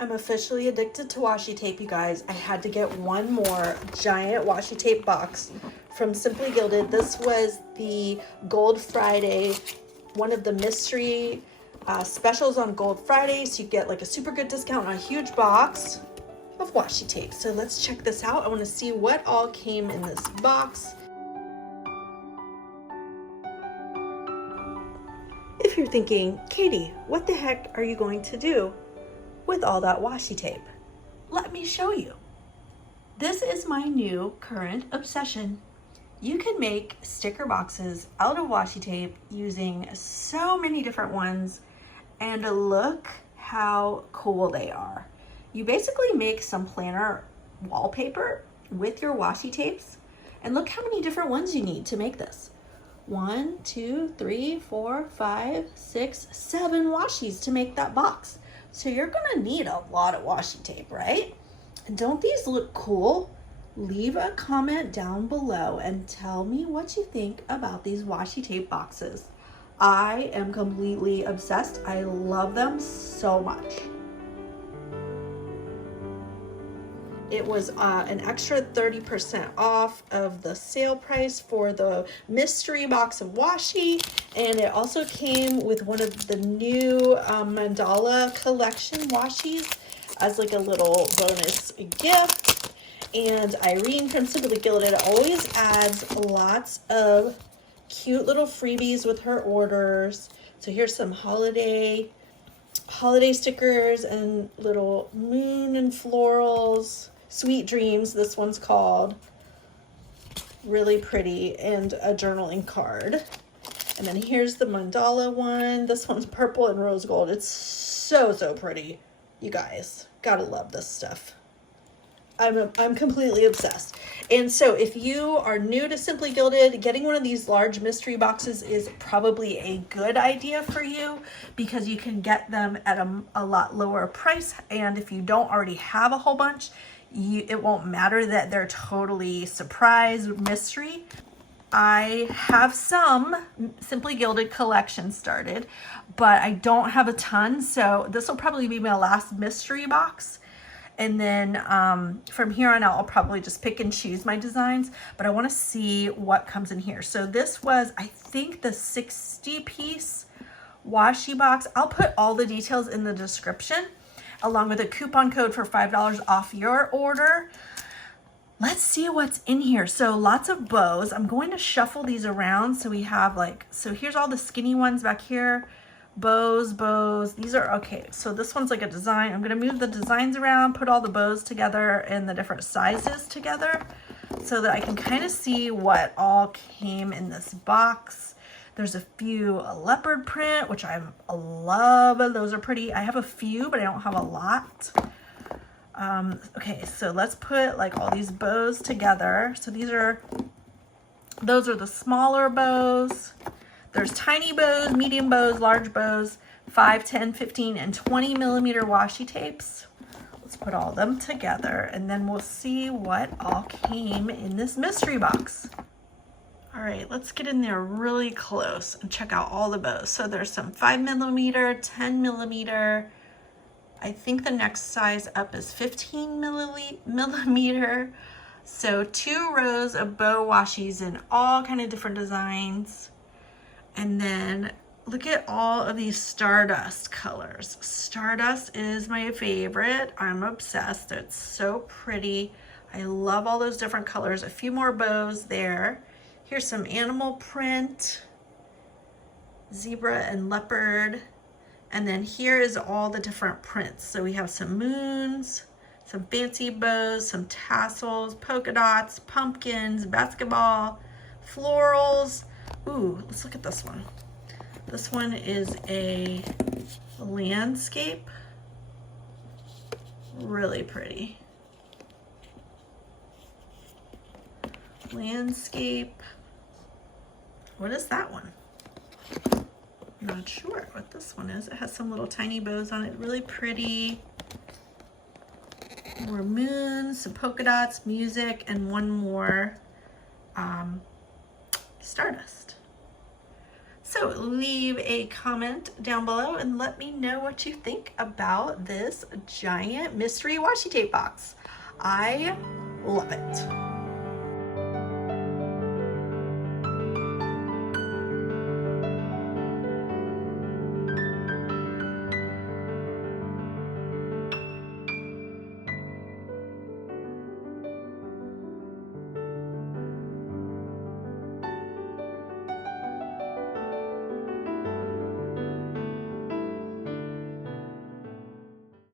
I'm officially addicted to washi tape, you guys. I had to get one more giant washi tape box from Simply Gilded. This was the Gold Friday, one of the mystery specials on Gold Friday. So you get like a super good discount on a huge box of washi tape. So let's check this out. I want to see what all came in this box. If you're thinking, Katie, what the heck are you going to do with all that washi tape? Let me show you. This is my new current obsession. You can make sticker boxes out of washi tape using so many different ones, and look how cool they are. You basically make some planner wallpaper with your washi tapes, and look how many different ones you need to make this. 1, 2, 3, 4, 5, 6, 7 washis to make that box. So you're gonna need a lot of washi tape, right? And don't these look cool? Leave a comment down below and tell me what you think about these washi tape boxes. I am completely obsessed. I love them so much. It was an extra 30% off of the sale price for the mystery box of washi, and it also came with one of the new mandala collection washis as like a little bonus gift. And Irene from Simply Gilded always adds lots of cute little freebies with her orders. So here's some holiday stickers and little moon and florals. Sweet Dreams, this one's called. Really pretty, and a journaling card. And then here's the mandala one. This one's purple and rose gold. It's so pretty. You guys, gotta love this stuff. I'm completely obsessed. And so if you are new to Simply Gilded, getting one of these large mystery boxes is probably a good idea for you because you can get them at a lot lower price. And if you don't already have a whole bunch, it won't matter that they're totally surprise mystery. I have some Simply Gilded collection started, but I don't have a ton. So this will probably be my last mystery box. And then from here on out, I'll probably just pick and choose my designs, but I want to see what comes in here. So this was, I think, the 60-piece washi box. I'll put all the details in the description, along with a coupon code for $5 off your order. Let's see what's in here. So lots of bows. I'm going to shuffle these around. So we have so here's all the skinny ones back here. Bows. These are, okay, so this one's like a design. I'm gonna move the designs around, put all the bows together and the different sizes together so that I can kind of see what all came in this box. There's a few leopard print, which I love. Those are pretty. I have a few, but I don't have a lot. Okay, so let's put like all these bows together. So those are the smaller bows. There's tiny bows, medium bows, large bows, 5, 10, 15, and 20 millimeter washi tapes. Let's put all them together and then we'll see what all came in this mystery box. All right, let's get in there really close and check out all the bows. So there's some 5 millimeter, 10 millimeter. I think the next size up is 15 millimeter. So 2 rows of bow washis in all kind of different designs. And then look at all of these stardust colors. Stardust is my favorite. I'm obsessed. It's so pretty. I love all those different colors. A few more bows there. Here's some animal print, zebra and leopard. And then here is all the different prints. So we have some moons, some fancy bows, some tassels, polka dots, pumpkins, basketball, florals. Ooh, let's look at this one. This one is a landscape. Really pretty. Landscape. What is that one? Not sure what this one is. It has some little tiny bows on it. Really pretty. More moons, some polka dots, music, and one more stardust. So leave a comment down below and let me know what you think about this giant mystery washi tape box. I love it.